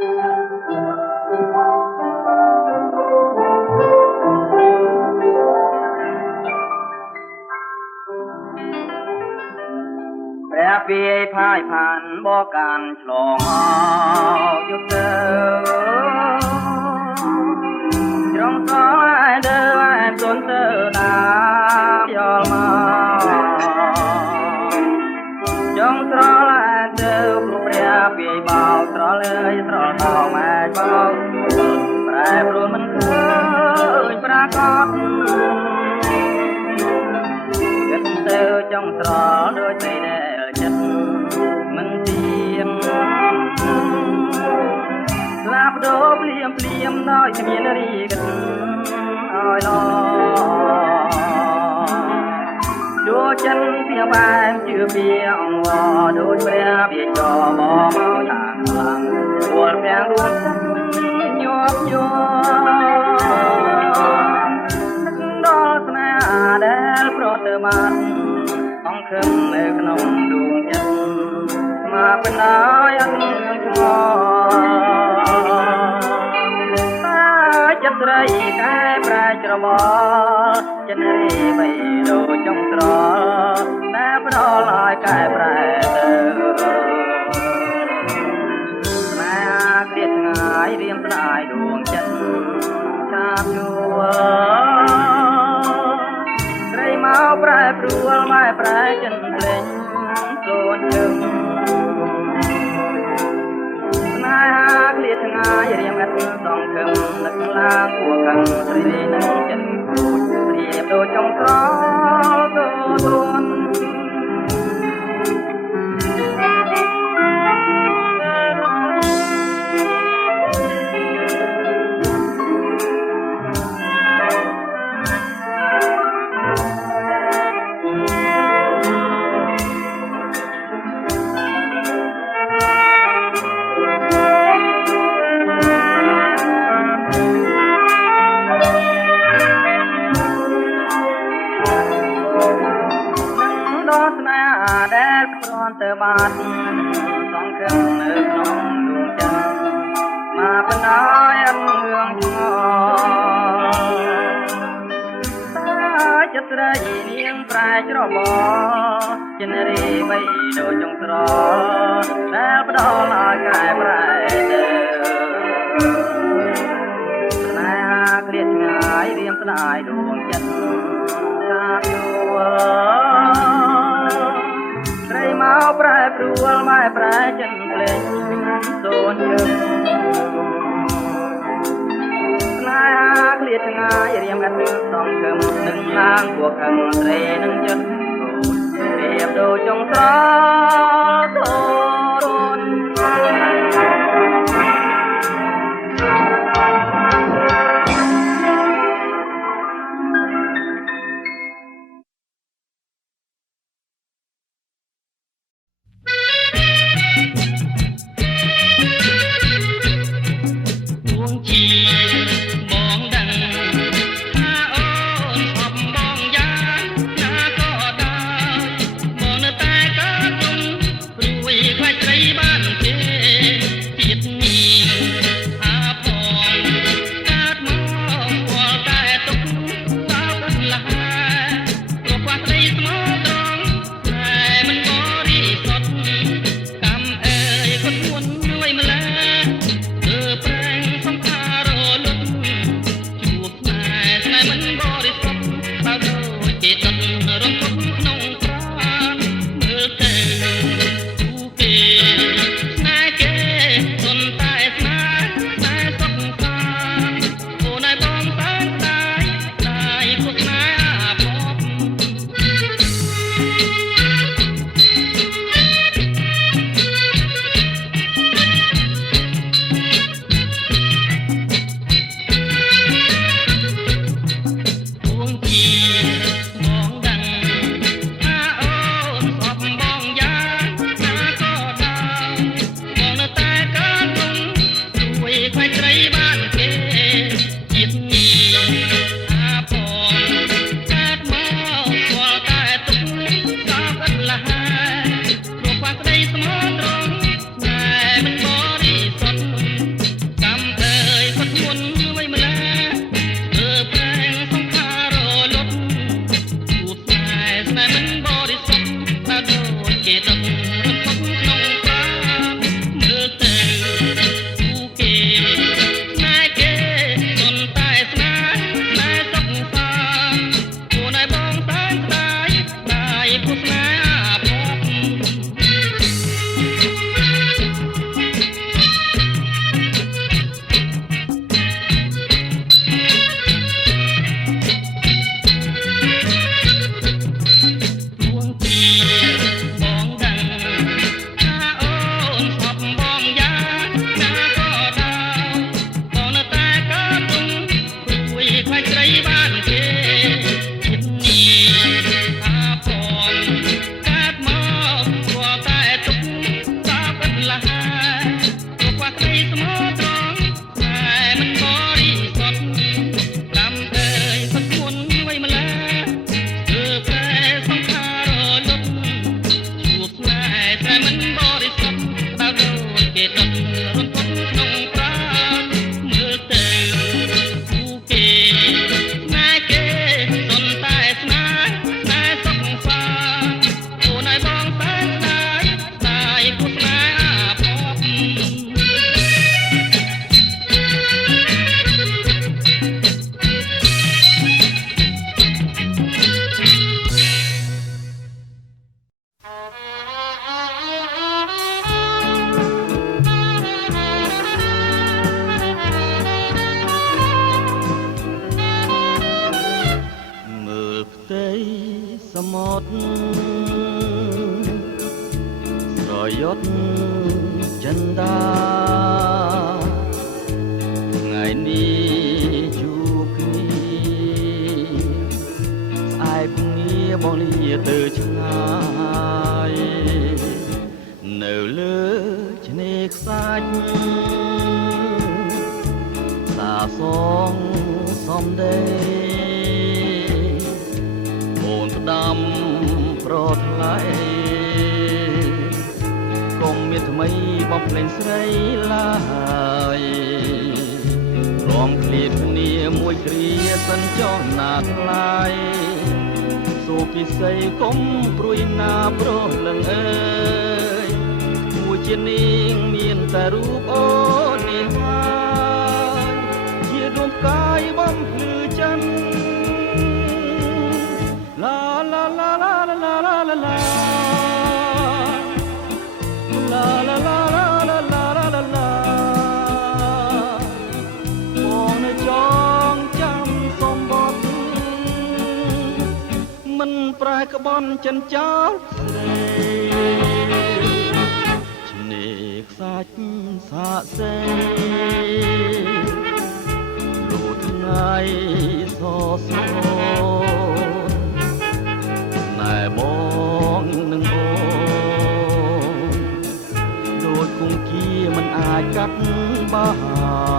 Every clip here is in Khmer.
ព្រះពីផាយផានបកកាន់ឆ្លងយុទ្ធើត្រង់តឲ្យដើរឲ្យទន់ទៅដាយល់មកចង់ត្រឡឲ្យទៅព្រះពីបោត្រលើយត្រល់តម៉ែបោប្រែប្រួលមិនឃើញប្រកបគិតទៅចង់ត្រល់ដូចតែចិត្តមិនទៀងស្លាប់ដូរភ្លាមភ្លាមដោយគ្មានរីកឲ្យឡចូលចិនពីបែបជឿពីអង្វរដូចព្រះវាចោមកយ៉ាងខ្លាំងពួលប្រាំងរួនញាប់ញ័រដល់ស្នេហាដែលប្រទៅបានសង្ឃឹមនៅក្នុងដួងចិត្តមកបណ្ដោយអត់នឹងឆ្ងល់តែចិត្តស្រីកែប្រែច្របល់ចិនរីបីដូចចង់ត្រតែផ្ដល់ឲ្យកែប្រែទៅតែគ្រាថ្ងៃរៀមស្ដាយដួងចិត្តឆាបយល់មកប្រែប្រួលម៉ែប្រែចិនភ្លេងសូនជឹងស្នេហាឃ្លាតឆ្ងាយរៀងឥតសងខឹងនឹកឡើងគួរកឹងស្រីនឹងចិនគូចព្រៀបដូចចង់ស្រល់ទៅទួនដែលគ្រាន់តែបាត់សង្ឃឹមនៅក្នុងដួងចិត្តមកបណ្ដោយអត់រឿងឆ្ងល់តែចិត្តស្រីនាងប្រែច្របល់ចិនរីបីដូចចង់ស្រដែលផ្ដល់ឲ្យកែប្រែទៅស្នេហាគ្រាតឆ្ងាយរៀមស្ដាយដួងចិត្តកាបយល់មកប្រែប្រួលម៉ែប្រែចិនភ្លេងសូនជឹងស្នេហាឃ្លាតឆ្ងាយរៀងឥតសងខឹមនឹងឡាងពួកខឹងស្រីនឹងចិត្តគូចរៀបដូចចង់ស្រល់ទន់តែ ឆ្នេរខ្សាច់សាសងសំដីអូនស្ដាំប្រថ្លៃកុំមានថ្មីបំភ្លេងស្រីឡើយរំឃ្លាតគ្នាមួយគ្រាសិនចុះណាថ្លៃសូពិសីកុំព្រួយណាប្រលឹងអើយមួយជានាងមានតែរូបអូននេះហើយជាដួងកាយបំភ្លឺច័ន្ទឡាឡាឡាឡាឡាឡាឡាឡាមកនៅចងចាំសំបត់មិនប្រែក្បន់ចិនចោលស្រីឆ្នេរខ្សាច់សាកសេលូតថ្ងៃសសណែបងនឹងអូនដូចគង្គាមិនអាចកាត់បាន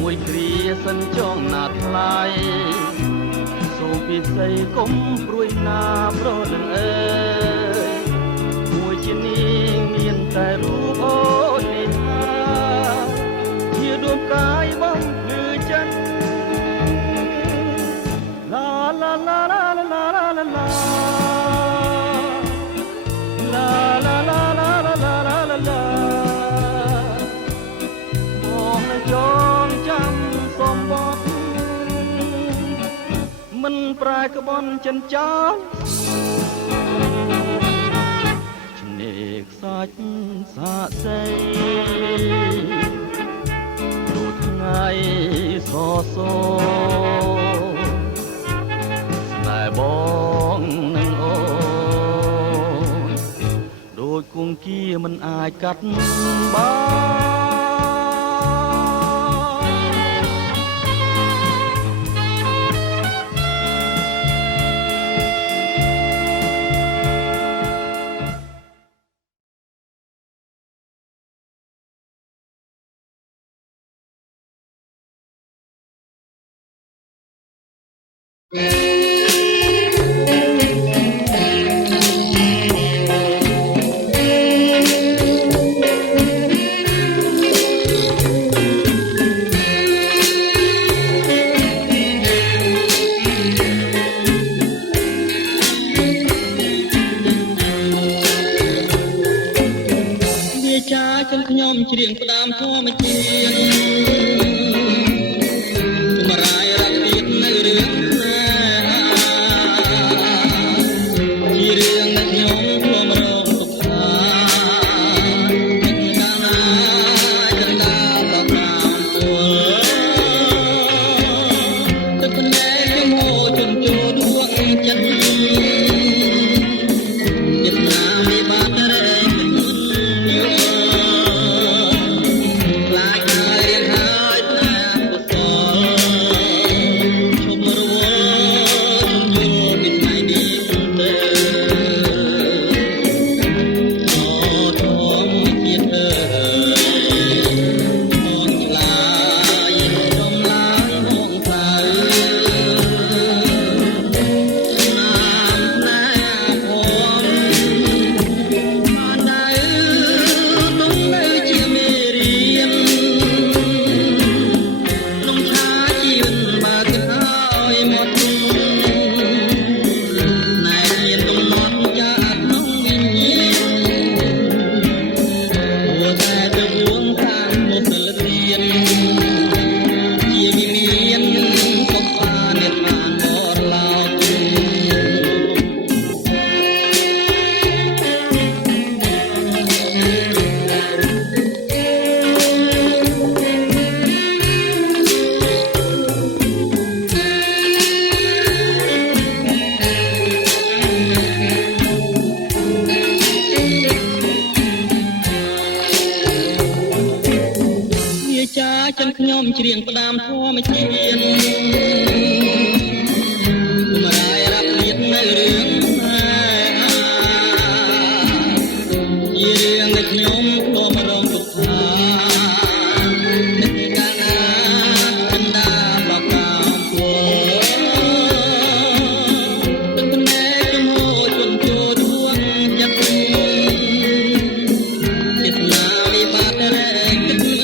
មួយគ្រាសិនចង់ណាថ្លៃសូមពិសីកុំព្រួយណាប្រលឹងអើយមួយជានាងមានតែរូបអូននេះហើយជាដួងកាយបំភ្លឺច័ន្ទឡាឡាឡាឡាឡាឡាឡាឡាមិនប្រែក្បន់ចិនចោលឆ្នេរខ្សាច់សាកសេដូចថ្ងៃសសស្នេហ៍បងនឹងអូនដូចគង្គាមិនអាចកាត់បានខ្ញុំច្រៀងផ្ដាំធម្មជាតិមរាយរកទៀតនៅរឿង ខ្ញុំច្រៀងផ្ដាំធម៌ជាតិមរាយរាប់លៀតនៅរឿងជារឿងដែលខ្ញុំធ្លាប់រងទុក្ខថានឹកកាលណាកណ្ដាលបតាមពួរទឹកណែចំហជន់ចូលធួងចិត្តចិត្តណាវិបាករែកទឹក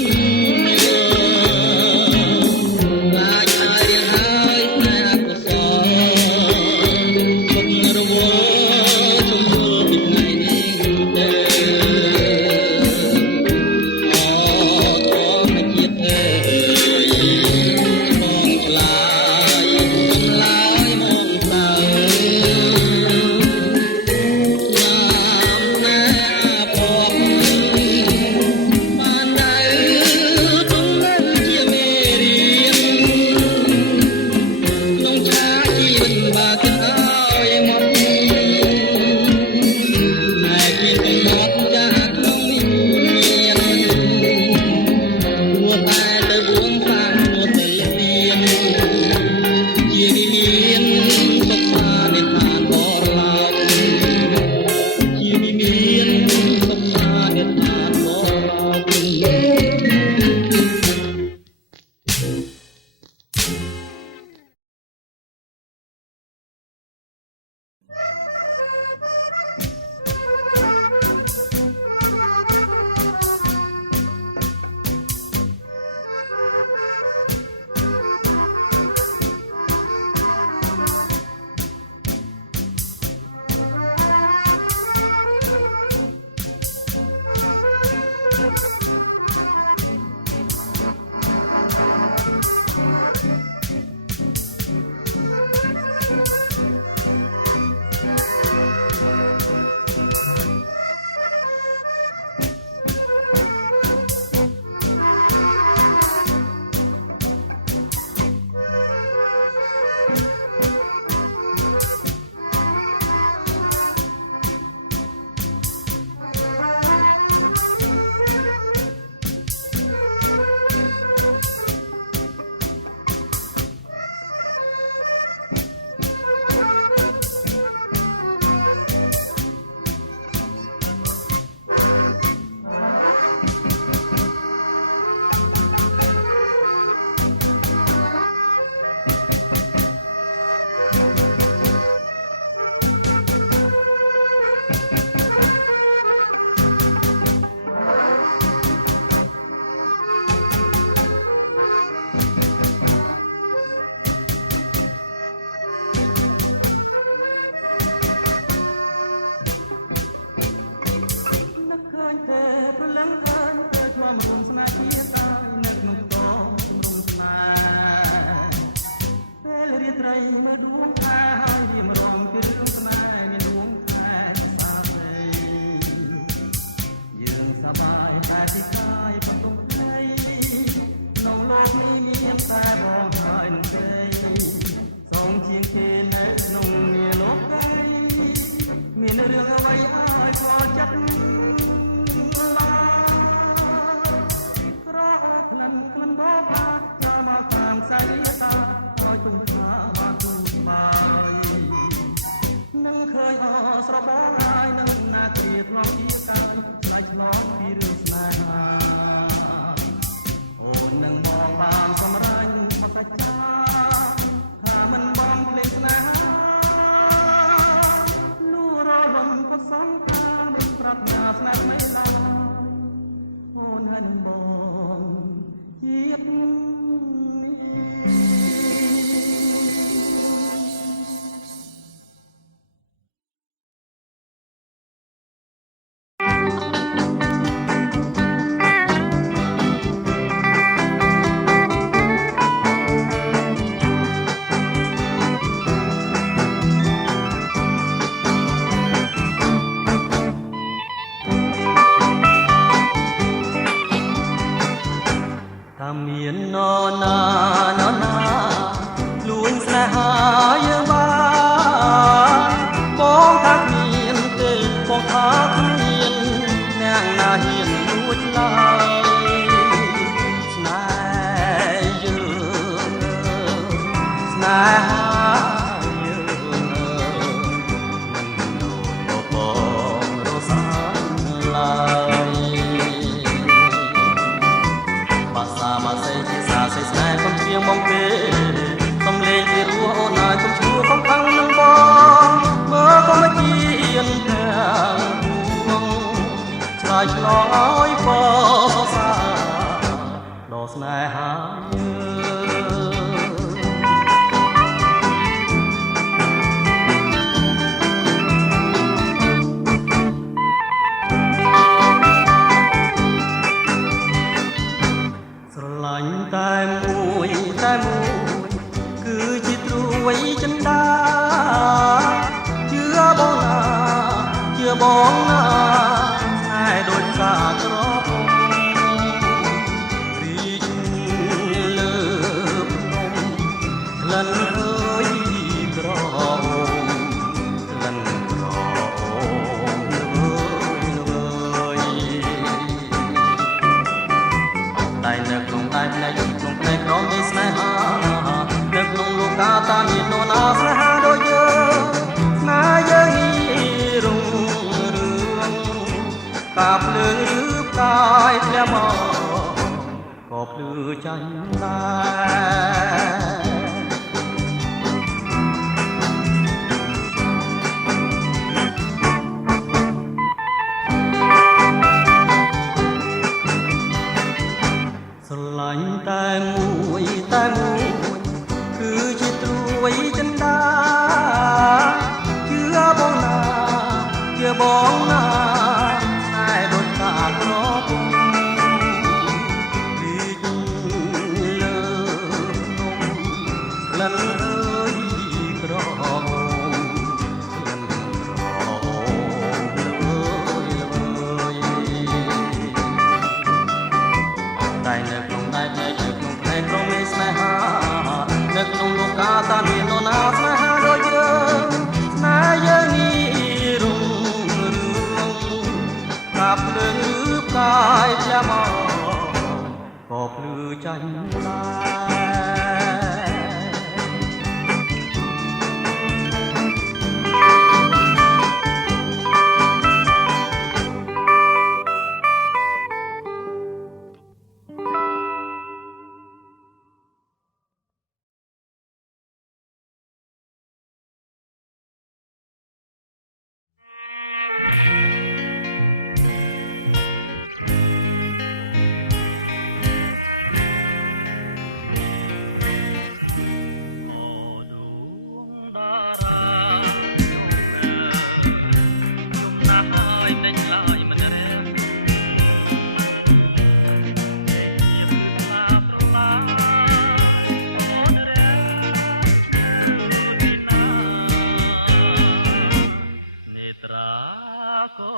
នេហាយើងមិនបងរសាឡើយភាសាមកសេភាសាសេស្នេហ៍កុំជាមកគេសំលេងពីរោះអូនអើយកុំឈួរកំផឹងនឹងបងមើលក៏មកជាទាំងពួងឆ្លើយឆ្លងឲ្យបងសរសើរដល់ស្នេហាតែមួយគឺជាត្រួយចិន្តាជឿបងណាជឿបងណាស្នេហ៍ដូចកាក្រពុំរីកលើភ្នំក្លិនអើយក្រអូមក្លិនក្រអូមលើយតែនៅក្នុងតែផ្នែកក្នុងផ្នែកក្រមនៃស្នេហានៅក្នុងលោកកាតាមាននរណាស្នេហាដូចយើងស្នេហ៍យើងរុងរឿងកាភ្លើងឬផ្កាយធ្លាក់មកក៏ភ្លឺចាញ់ដែរស្រឡាញ់តែមួយគឺជាត្រួយចិន្តាជឿបងណាជឿបងណាស្នេហ៍ដូចកាក្រពុំរីកលើភ្នំក្លិនអើយក្រអូមក្លិនក្រអូមលើយតែនៅក្នុងតែផ្នែកក្នុងផ្នែកក្រមនៃស្នេហានៅក្នុងលោកកាតាមាននរណាស្នេហាដូចយើងស្នេហ៍យើងនេះរុងរឿងកាភ្លើងឬផ្កាយផ្លាមកក៏ភ្លឺចាញ់ដែរក៏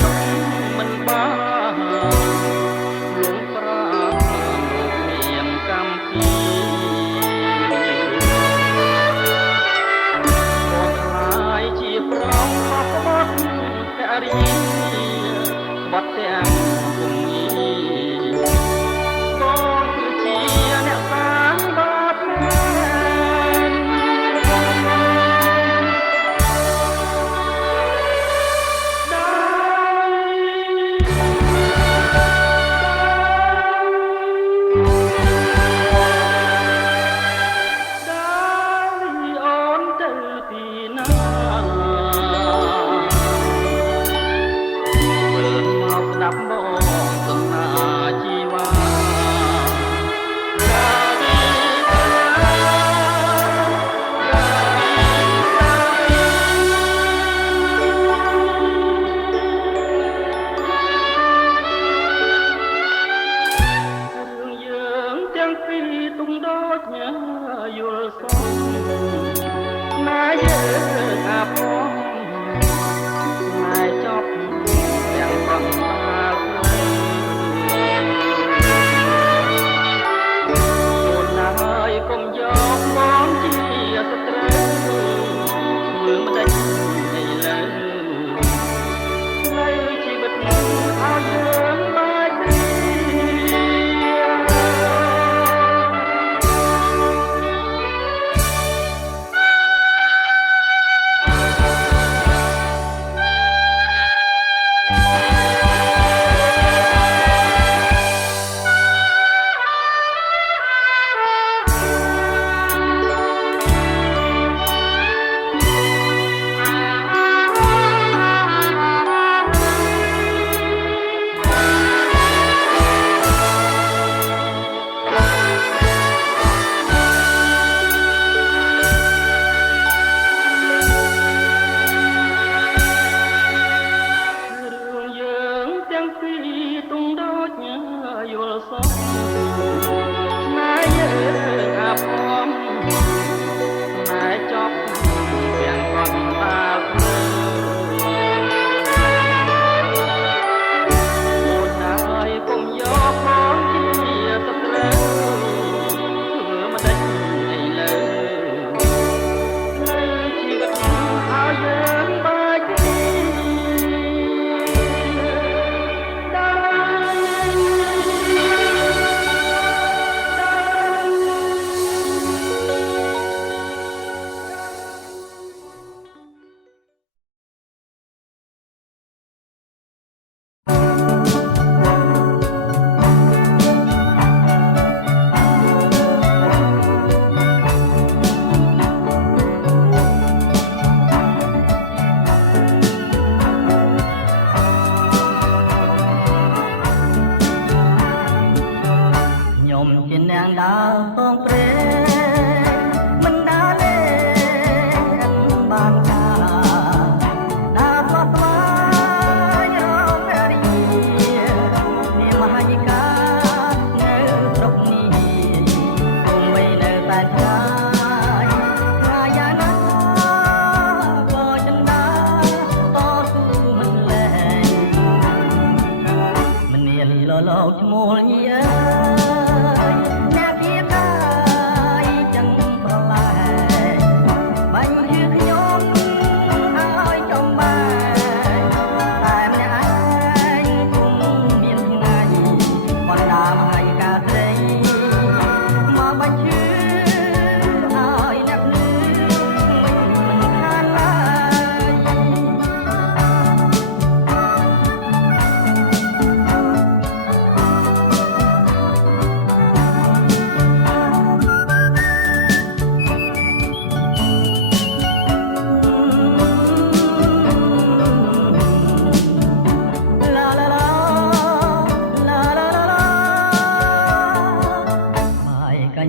ទុកមិនបានលងប្រាមានកម្មពីក៏ខ្លាយជាប្រងមកក្បត់ករីក្បត់ទាំងគុំញីក៏គឺជាអ្នកសាងបាបមែ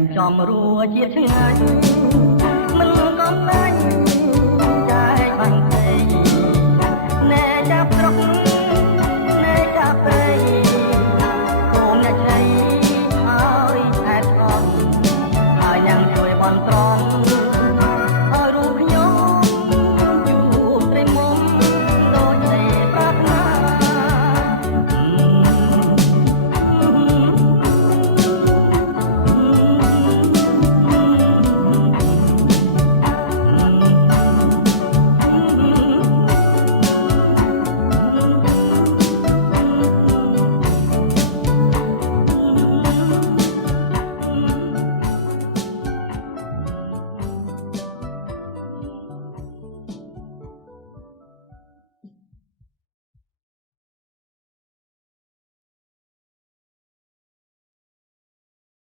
នចំរួជាតិថ្ងៃ